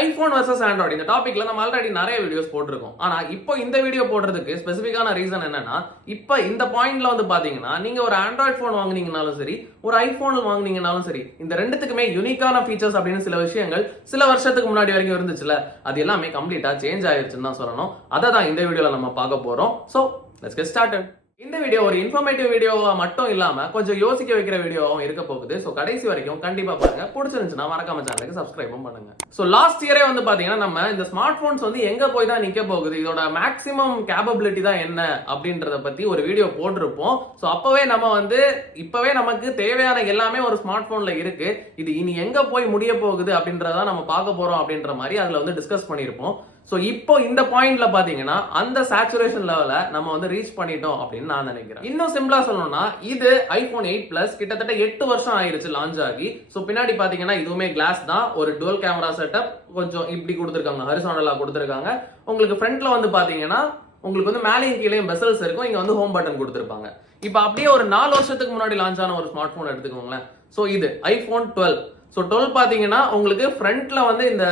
IPhone versus Android இந்த டாபிக்ல நம்ம ஆல்ரெடி நிறைய வீடியோஸ் போட்டிருக்கோம். ஆனா இப்போ இந்த வீடியோ போடுறதுக்கு ஸ்பெசிபிக்கான ரீசன் என்னன்னா, இப்போ இந்த பாயிண்ட்ல வந்து பாத்தீங்கன்னா நீங்க ஒரு ஆண்ட்ராய்டு போன் வாங்குனீங்கனாலும் சரி, ஒரு ஐபோன் வாங்குனீங்கனாலும் சரி, இந்த ரெண்டுத்துக்குமே யூனிக்கான ஃபீச்சர்ஸ் அப்படின்னு சில விஷயங்கள் சில வருஷத்துக்கு முன்னாடி வரைக்கும் இருந்துச்சுல, அது எல்லாமே கம்ப்ளீட்டா சேஞ்ச் ஆயிருச்சுன்னு தான் சொல்லணும். அதை தான் இந்த வீடியோல நம்ம பார்க்க போறோம். So let's get started. இந்த வீடியோ ஒரு இன்ஃபர்மேட்டிவ் வீடியோவா மட்டும் இல்லாம கொஞ்சம் யோசிக்க வைக்கிற வீடியோவும் இருக்க போகுது. சோ கடைசி வரைக்கும் கண்டிப்பா பாருங்க. பிடிச்சிருந்துச்சுன்னா மறக்காம சேனலுக்கு சப்ஸ்கிரைபும் பண்ணுங்க. சோ லாஸ்ட் இயரே வந்து பாத்தீங்கன்னா நம்ம இந்த ஸ்மார்ட் போன்ஸ் வந்து எங்க போய் தான் நிக்க போகுது, இதோட மேக்ஸிமம் கேப்பபிலிட்டி தான் என்ன அப்படின்றத பத்தி ஒரு வீடியோ போட்டிருப்போம். சோ அப்பவே நம்ம வந்து இப்பவே நமக்கு தேவையான எல்லாமே ஒரு ஸ்மார்ட் போன்ல இருக்கு, இது இனி எங்க போய் முடிய போகுது அப்படின்றத நம்ம பார்க்க போறோம் அப்படின்ற மாதிரி அதுல வந்து டிஸ்கஸ் பண்ணிருப்போம். சோ இப்போ இந்த பாயிண்ட்ல பாத்தீங்கன்னா அந்த சேச்சுரேஷன் லெவல நம்ம வந்து ரீச் பண்ணிட்டோம் அப்படின்னு நான் நினைக்கிறேன். இன்னும் சிம்பிளா சொல்லணும்னா இது ஐபோன் 8 பிளஸ் கிட்டத்தட்ட 8 வருஷம் ஆயிருச்சு லான்ச் ஆகி. சோ பின்னாடி பாத்தீங்கன்னா இதுவுமே கிளாஸ் தான், ஒரு டுவல் கேமரா செட்டப் கொஞ்சம் இப்படி கொடுத்துருக்காங்க, ஹரிசாண்டலா கொடுத்துருக்காங்க. உங்களுக்கு ஃப்ரண்ட்ல வந்து பாத்தீங்கன்னா உங்களுக்கு வந்து மேலேயும் கீழேயும் பெசல்ஸ் இருக்கும், இங்க வந்து ஹோம் பட்டன் கொடுத்துருப்பாங்க. இப்போ அப்படியே ஒரு 4 வருஷத்துக்கு முன்னாடி லான்ச் ஆன ஒரு ஸ்மார்ட் போன் எடுத்துக்கோங்களேன். சோ இது ஐபோன் 12. சோ 12 பாத்தீங்கன்னா உங்களுக்கு ஃப்ரண்ட்ல வந்து இந்த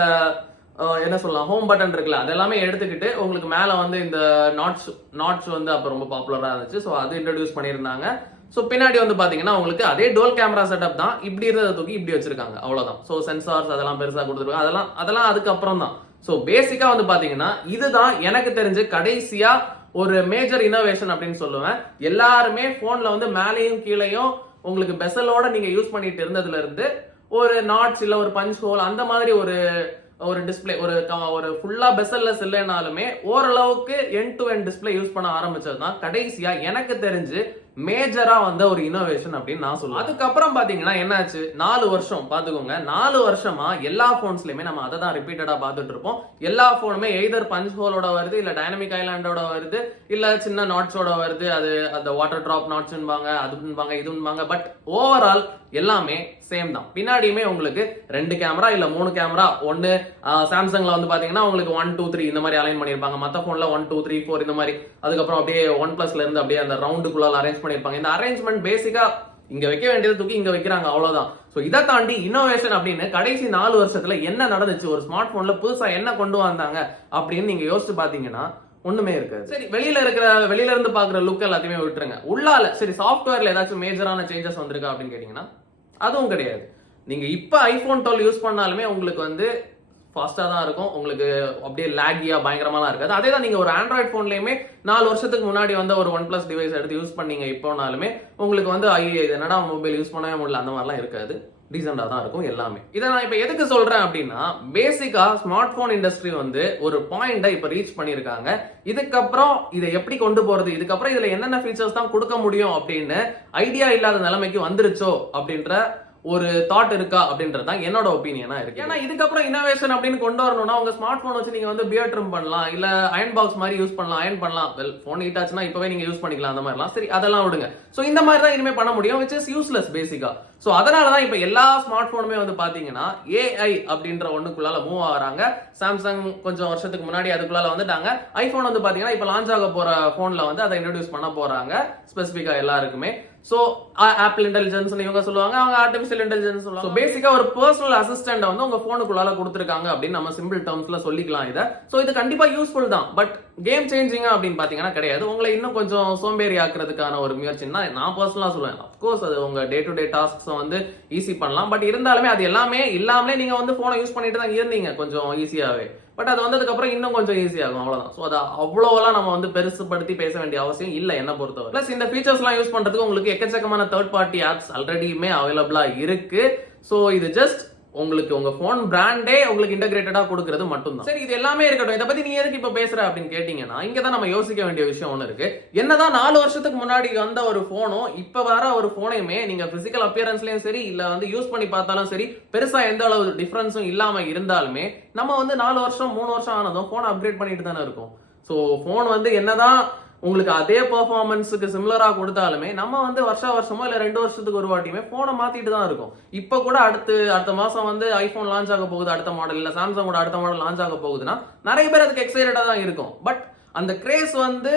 என்ன சொல்லலாம், ஹோம் பட்டன் இருக்குல்ல, அதெல்லாமே எடுத்துக்கிட்டு உங்களுக்கு மேல வந்து இந்த நாட்ச் வந்து அப்ப ரொம்ப பாப்புலரா இருந்துச்சு. ஸோ அது இன்ட்ரடியூஸ் பண்ணியிருந்தாங்க. ஸோ பின்னாடி வந்து பாத்தீங்கன்னா உங்களுக்கு அதே டுவல் கேமரா செட்டப் தான், இப்படி இருந்ததை தூக்கி இப்படி வச்சிருக்காங்க, அவ்வளவுதான். ஸோ சென்சார்ஸ் அதெல்லாம் பெருசா கொடுத்துருக்காங்க, அதெல்லாம் அதுக்கப்புறம் தான். ஸோ பேசிக்கா வந்து பாத்தீங்கன்னா இதுதான் எனக்கு தெரிஞ்சு கடைசியா ஒரு மேஜர் இனோவேஷன் அப்படின்னு சொல்லுவேன். எல்லாருமே போன்ல வந்து மேலேயும் கீழேயும் உங்களுக்கு பெசலோட நீங்க யூஸ் பண்ணிட்டு இருந்ததுல இருந்து ஒரு நாட்ச் இல்ல ஒரு பஞ்ச் ஹோல் அந்த மாதிரி ஒரு டிஸ்பிளே ஒரு ஃபுல்லா பெசல்லெஸ் இல்லைனாலுமே ஓரளவுக்கு end to end display use பண்ண ஆரம்பிச்சது தான் கடைசியா எனக்கு தெரிஞ்சு மேஜரா வந்த ஒரு இனோவேஷன் அப்படின்னு நான் சொல்லுவேன். அதுக்கப்புறம் பாத்தீங்கன்னா என்னாச்சு, 4 வருஷம் பாத்துக்கோங்க, 4 வருஷமா எல்லா போன்ஸ்லயுமே நம்ம அதை தான் ரிப்பீட்டடா பாத்துட்டு இருப்போம். எல்லா போனுமே எய்தர் பஞ்ச் ஹோலோட வருது, இல்ல டைனமிக் ஐலாண்டோட வருது, இல்ல சின்ன நாட்ஸோட வருது. அது அந்த வாட்டர் டிராப் நாட்ஸ்ன்பாங்க, அதுன்பாங்க இதுன்பாங்க. பட் ஓவரால் எல்லாமே சேம் தான். பின்னாடியுமே உங்களுக்கு 2 கேமரா இல்ல 3 கேமரா, ஒன்னு சாம்சங்ல வந்து பாத்தீங்கன்னா உங்களுக்கு 1 2 3 இந்த மாதிரி அலைன் பண்ணிருப்பாங்க, மத்த போன்ல 1 2 3 4 இந்த மாதிரி. அதுக்கப்புறம் அப்படியே OnePlusல இருந்து அப்படியே அந்த ரவுண்டுக்குள்ள அரேஞ்ச் பண்ணிருப்பாங்க. இந்த அரேஞ்ச்மெண்ட் பேசிக்கா இங்க வைக்க வேண்டியது தூக்கி இங்க வைக்கிறாங்க, அவ்வளவுதான். சோ இதை தாண்டி இனோவேஷன் அப்படின்னு கடைசி 4 வருஷத்துல என்ன நடந்துச்சு, ஒரு ஸ்மார்ட் போன்ல புதுசா என்ன கொண்டு வந்தாங்க அப்படின்னு நீங்க யோசிச்சு பாத்தீங்கன்னா ஒண்ணுமே இருக்காது. சரி, வெளியில இருந்து பாக்குற லுக் எல்லாத்தையுமே விட்டுருங்க, உள்ளால சரி சாஃப்ட்வேர்ல ஏதாச்சும் மேஜரான சேஞ்சஸ் வந்திருக்கா அப்படின்னு கேட்டீங்கன்னா அதுவும் கிடையாது. நீங்க இப்ப ஐபோன் 12 யூஸ் பண்ணாலுமே உங்களுக்கு வந்து ஃபாஸ்டா தான் இருக்கும், உங்களுக்கு அப்படியே லாகியா பயங்கரமாலாம் இருக்காது. அதே தான் நீங்க ஒரு ஆண்ட்ராய்டு போன்லயுமே 4 வருஷத்துக்கு முன்னாடி வந்து ஒரு OnePlus டிவைஸ் எடுத்து யூஸ் பண்ணீங்க இப்போனாலுமே உங்களுக்கு வந்து இது என்னடா மொபைல் யூஸ் பண்ணவே முடியல அந்த மாதிரிலாம் இருக்காது, டீசெண்டா தான் இருக்கும் எல்லாமே. இதை நான் இப்ப எதுக்கு சொல்றேன் அப்படின்னா, பேசிக்கா ஸ்மார்ட் போன் இண்டஸ்ட்ரி வந்து ஒரு பாயிண்ட இப்ப ரீச் பண்ணிருக்காங்க. இதுக்கப்புறம் இதை எப்படி கொண்டு போறது, இதுக்கப்புறம் இதுல என்னென்ன ஃபீச்சர்ஸ் தான் கொடுக்க முடியும் அப்படின்னு ஐடியா இல்லாத நிலைமைக்கு வந்துருச்சோ அப்படின்ற ஒரு தாட் இருக்கா அப்படின்றது தான் என்னோட ஒப்பீனியனா இருக்கு. ஏன்னா இதுக்கப்புறம் இனோவேஷன் அப்படின்னு கொண்டு வரணும்னா உங்க ஸ்மார்ட் போன் வச்சு நீங்க வந்து பியர் ட்ரிம் பண்ணலாம், இல்ல அயன் பாக்ஸ் மாதிரி யூஸ் பண்ணலாம், அயன் பண்ணலாம். வெல், போன் ஹீட் ஆச்சுன்னா இப்பவே நீங்க யூஸ் பண்ணிக்கலாம், அந்த மாதிரிலாம் சரி அதெல்லாம் விடுங்க. சோ இந்த மாதிரி தான் இனிமே பண்ண முடியும், which is useless பேசிக்கா. சோ அதனாலதான் இப்ப எல்லா ஸ்மார்ட் போனுமே வந்து பாத்தீங்கன்னா ஏஐ அப்படின்ற ஒண்ணுக்குள்ளால மூவ் ஆகுறாங்க. சாம்சங் கொஞ்சம் வருஷத்துக்கு முன்னாடி அதுக்குள்ளால வந்துட்டாங்க. ஐபோன் வந்து பாத்தீங்கன்னா இப்ப லான்ச் ஆக போற போன்ல வந்து அதை இன்ட்ரோடியூஸ் பண்ண போறாங்க ஸ்பெசிபிக்கா எல்லாருக்குமே. சோ ஆப்பிள் இன்டெலிஜென்ஸ் இவங்க சொல்லுவாங்க, அவங்க ஆர்டிபிஷியல் இன்டெலிஜென்ஸ் சொல்லுவாங்க. பேசிக்கா ஒரு பர்சனல் அசிஸ்டன்ட் வந்து உங்க போனுக்குள்ளால கொடுத்துருக்காங்க அப்படின்னு நம்ம சிம்பிள் டேர்ம்ஸ்ல சொல்லிக்கலாம் இதை. சோ இது கண்டிப்பா யூஸ்ஃபுல் தான், பட் கேம் சேஞ்சிங் அப்படின்னு பாத்தீங்கன்னா கிடையாது. உங்களை இன்னும் கொஞ்சம் சோம்பேறி ஆக்குறதுக்கான ஒரு முயற்சின்னா நான் பர்சனலா சொல்லுவேன். அப்கோர்ஸ் அது உங்க டே டு டே டாஸ்க்ஸ் வந்து ஈஸி பண்ணலாம், பட் இருந்தாலுமே அது எல்லாமே இல்லாமலே நீங்க வந்து போனை யூஸ் பண்ணிட்டு தான் இருந்தீங்க கொஞ்சம் ஈஸியாவே. பட் அது வந்ததுக்கு அப்புறம் இன்னும் கொஞ்சம் ஈஸியாகும், அவ்வளவுதான். சோ அதை அவ்வளவுலாம் நம்ம வந்து பெருசுபடுத்தி பேச வேண்டிய அவசியம் இல்ல என்ன பொறுத்தவரை. பிளஸ் இந்த ஃபீச்சர்ஸ் எல்லாம் யூஸ் பண்றதுக்கு உங்களுக்கு எக்கச்சக்கமான தேர்ட் பார்ட்டி ஆப்ஸ் ஆல்ரெடியுமே அவைலபிளா இருக்கு. சோ இது ஜஸ்ட் உங்களுக்கு உங்க போன் பிராண்டே உங்களுக்கு இன்டகிரேட்டடா கொடுக்கிறது மட்டும் தான். சரி, இது எல்லாமே இருக்கட்டும், இதை பத்தி நீ எதுக்கு இப்ப பேசுற அப்படின்னு கேட்டீங்கன்னா இங்கதான் நம்ம யோசிக்க வேண்டிய விஷயம் ஒண்ணு இருக்கு. என்னதான் 4 வருஷத்துக்கு முன்னாடி வந்த ஒரு போனும் இப்ப வர ஒரு போனையுமே நீங்க பிசிக்கல் அப்பியரன்ஸ்லயும் சரி இல்ல வந்து யூஸ் பண்ணி பார்த்தாலும் சரி பெருசா எந்த அளவு டிஃபரன்ஸும் இல்லாம இருந்தாலுமே நம்ம வந்து 4 வருஷம் 3 வருஷம் ஆனதும் போனை அப்கிரேட் பண்ணிட்டு தானே இருக்கும். சோ போன் வந்து என்னதான் உங்களுக்கு அதே பெர்ஃபார்மன்ஸுக்கு சிமிலரா கொடுத்தாலுமே நம்ம வந்து வருஷமோ இல்ல 2 வருஷத்துக்கு ஒரு வாட்டியுமே போனை மாத்திட்டு தான் இருக்கும். இப்ப கூட அடுத்த மாசம் வந்து ஐபோன் லான்ச் ஆக போகுது, அடுத்த மாடல் இல்ல சாம்சங்கோட அடுத்த மாடல் லான்ச் ஆக போகுதுன்னா நிறைய பேர் அதுக்கு எக்ஸைட்டடா தான் இருக்கும். பட் அந்த கிரேஸ் வந்து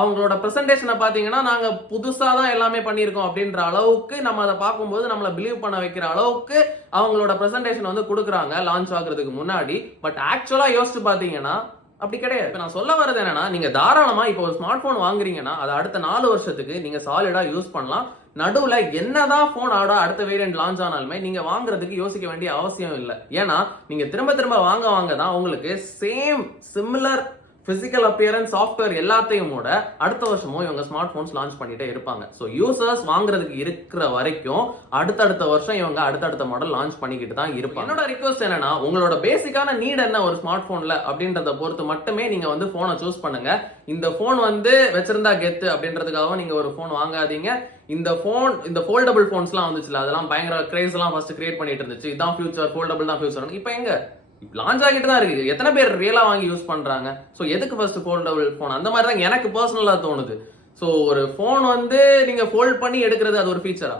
அவங்களோட பிரசன்டேஷனை பாத்தீங்கன்னா நாங்க புதுசா தான் எல்லாமே பண்ணியிருக்கோம் அப்படின்ற அளவுக்கு நம்ம அதை பார்க்கும்போது நம்மள பிலீவ் பண்ண வைக்கிற அளவுக்கு அவங்களோட பிரசன்டேஷன் வந்து கொடுக்குறாங்க லான்ச் ஆகுறதுக்கு முன்னாடி. பட் ஆக்சுவலா யோசிச்சு பாத்தீங்கன்னா அப்படி கிடையாது. நான் சொல்ல வரது என்னன்னா, நீங்க தாராளமா இப்போ ஒரு ஸ்மார்ட் போன் வாங்குறீங்கன்னா அதை அடுத்த 4 வருஷத்துக்கு நீங்க சாலிடா யூஸ் பண்ணலாம். நடுவுல என்னதான் போன் அடுத்த வேரியன்ட் லான்ச் ஆனாலுமே நீங்க வாங்குறதுக்கு யோசிக்க வேண்டிய அவசியம் இல்லை. ஏன்னா நீங்க திரும்ப திரும்ப வாங்க தான் உங்களுக்கு சிமிலர் பிசிக்கல் அப்பியரன்ஸ் சாஃப்ட்வேர் எல்லாத்தையும் கூட அடுத்த வருஷமும் இவங்க ஸ்மார்ட் போன்ஸ் லான்ச் பண்ணிட்டே இருப்பாங்க. ஸோ யூசர்ஸ் வாங்குறதுக்கு இருக்கிற வரைக்கும் அடுத்தடுத்த வருஷம் இவங்க அடுத்தடுத்த மாடல் லான்ச் பண்ணிக்கிட்டு தான் இருப்பாங்க. என்னோட ரிக்வஸ்ட் என்னன்னா, உங்களோட பேசிக்கான நீட் என்ன ஒரு ஸ்மார்ட் போன்ல அப்படின்றத பொறுத்து மட்டுமே நீங்க வந்து போனை சூஸ் பண்ணுங்க. இந்த போன் வந்து வச்சிருந்தா கெத்து அப்படின்றதுக்காக நீங்க ஒரு போன் வாங்காதீங்க. இந்த ஃபோல்டபிள் போன்ஸ்லாம் வந்துச்சுல, அதெல்லாம் பயங்கர கிரேஸ் எல்லாம் ஃபர்ஸ்ட் கிரியேட் பண்ணிட்டு இருந்துச்சு. இதான் ஃபியூச்சர், ஃபோல்டபிள் தான் ஃபியூச்சர். இப்போ எங்க லான்ச் ஆகிட்டு தான் இருக்கு. எத்தனை பேர் ரியலா வாங்கி யூஸ் பண்றாங்க? சோ எதுக்கு ஃபர்ஸ்ட் ஃபோல்டபிள் போன்? அந்த மாதிரி தான் எனக்கு பர்சனலா தோணுது. சோ ஒரு போன் வந்து நீங்க ஃபோல்ட் பண்ணி எடுக்கிறது அது ஒரு ஃபீச்சரா?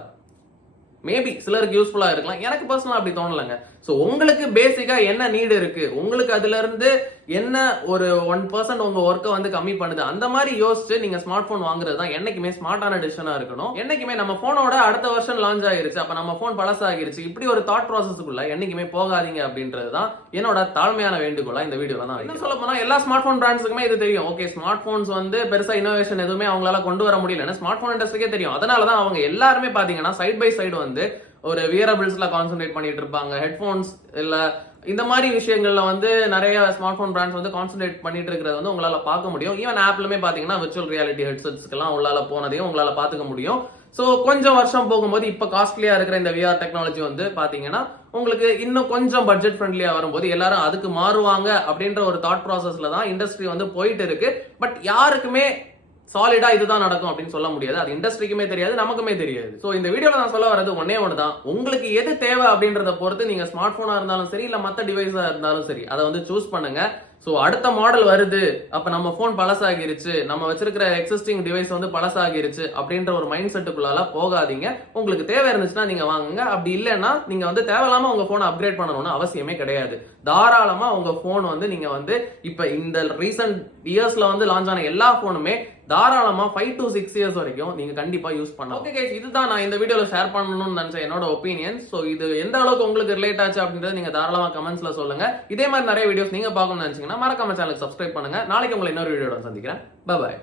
மேபி சிலருக்கு யூஸ்ஃபுல்லா இருக்கலாம். எனக்கு பர்சனலா அப்படி தோணலங்க. சோ உங்களுக்கு பேசிக்கா என்ன நீடு இருக்கு, உங்களுக்கு அதுல இருந்து என்ன ஒரு 1% உங்க ஒர்க்கை வந்து கம்மி பண்ணுது, அந்த மாதிரி யோசிச்சு நீங்க ஸ்மார்ட் போன் வாங்குறது தான் என்னைக்குமே ஸ்மார்ட்டான டிசிஷனா இருக்கணும். என்னைக்குமே நம்ம போனோட அடுத்த வருஷம் லான்ச் ஆகிருச்சு, அப்ப நம்ம போன் பழசாகிருச்சு, இப்படி ஒரு தாட் ப்ராசஸ்க்குள்ள என்னைக்குமே போகாதீங்க அப்படின்றது தான் என்னோட தாழ்மையான வேண்டுகோளா இந்த வீடியோல தான். என்ன சொல்ல போனா எல்லா ஸ்மார்ட் போன் பிராண்ட்ஸுக்குமே இது தெரியும். ஓகே, ஸ்மார்ட் போன்ஸ் வந்து பெருசா இனோவேஷன் எதுவுமே அவங்களால கொண்டு வர முடியலன்னு ஸ்மார்ட் போன் இண்டஸ்ட்ரிக்கே தெரியும். அதனாலதான் அவங்க எல்லாருமே பாத்தீங்கன்னா சைட் பை சைடு வந்து ஒரு வியரபிள்ஸ்ல கான்சென்ட்ரேட் பண்ணிட்டு இருப்பாங்க. ஹெட்போன்ஸ் இல்ல இந்த மாதிரி விஷயங்கள்ல வந்து நிறைய ஸ்மார்ட் போன் பிராண்ட்ஸ் வந்து கான்சென்ட்ரேட் பண்ணிட்டு இருக்கிறது வந்து உங்களால பார்க்க முடியும். ஈவன் ஆப்லயுமே பாத்தீங்கன்னா விர்ச்சுவல் ரியாலிட்டி ஹெட்செட்ஸ்க்கு எல்லாம் உள்ளால போனதையும் உங்களால பாத்துக்க முடியும். சோ கொஞ்சம் வருஷம் போகும்போது இப்ப காஸ்ட்லியா இருக்கிற இந்த விஆர் டெக்னாலஜி வந்து பாத்தீங்கன்னா உங்களுக்கு இன்னும் கொஞ்சம் பட்ஜெட் ஃப்ரெண்ட்லியா வரும்போது எல்லாரும் அதுக்கு மாறுவாங்க அப்படின்ற ஒரு தாட் ப்ராசஸ்ல தான் இண்டஸ்ட்ரி வந்து போயிட்டு இருக்கு. பட் யாருக்குமே சாலிடா இதுதான் நடக்கும் அப்படின்னு சொல்ல முடியாது. அது இண்டஸ்ட்ரிக்குமே தெரியாது, நமக்குமே தெரியாது. சோ இந்த வீடியோல நான் சொல்ல வரது ஒன்னே ஒண்ணுதான். உங்களுக்கு எது தேவை அப்படின்றத பொறுத்து நீங்க ஸ்மார்ட் போனா இருந்தாலும் சரி, இல்ல மத்த டிவைஸா இருந்தாலும் சரி, அதை வந்து சூஸ் பண்ணுங்க. சோ அடுத்த மாடல் வருது, அப்ப நம்ம போன் பழசாகிருச்சு, நம்ம வச்சிருக்கிற எக்ஸிஸ்டிங் டிவைஸ் வந்து பழசாகிருச்சு அப்படின்ற ஒரு மைண்ட் செட்டுக்குள்ளால போகாதீங்க. உங்களுக்கு தேவை இருந்துச்சுன்னா நீங்க வாங்குங்க. அப்படி இல்லைன்னா நீங்க வந்து தேவையில்லாம உங்க போனை அப்கிரேட் பண்ணணும்னு அவசியமே கிடையாது. தாராளமா உங்க போன் வந்து நீங்க வந்து இப்ப இந்த ரீசன்ட் இயர்ஸ்ல வந்து லான்ச் ஆன எல்லா போனுமே தாராளமா 5 to 6 இயர்ஸ் வரைக்கும் நீங்க கண்டிப்பா யூஸ் பண்ணலாம். ஓகே கைஸ், இதுதான் நான் இந்த வீடியோல ஷேர் பண்ணணும்னு நினைச்ச என்னோட ஒப்பீனியன். சோ இது எந்த அளவுக்கு உங்களுக்கு ரிலேட் ஆச்சு அப்படின்றத நீங்க தாராளமா கமெண்ட்ஸ்ல சொல்லுங்க. இதே மாதிரி நிறைய வீடியோஸ் நீங்க பார்க்கணும்னு நினைச்சீங்கன்னா மறக்காம சேனலுக்கு சப்ஸ்கிரைப் பண்ணுங்க. நாளைக்கு உங்களை இன்னொரு வீடியோட சந்திக்கிறேன். Bye bye.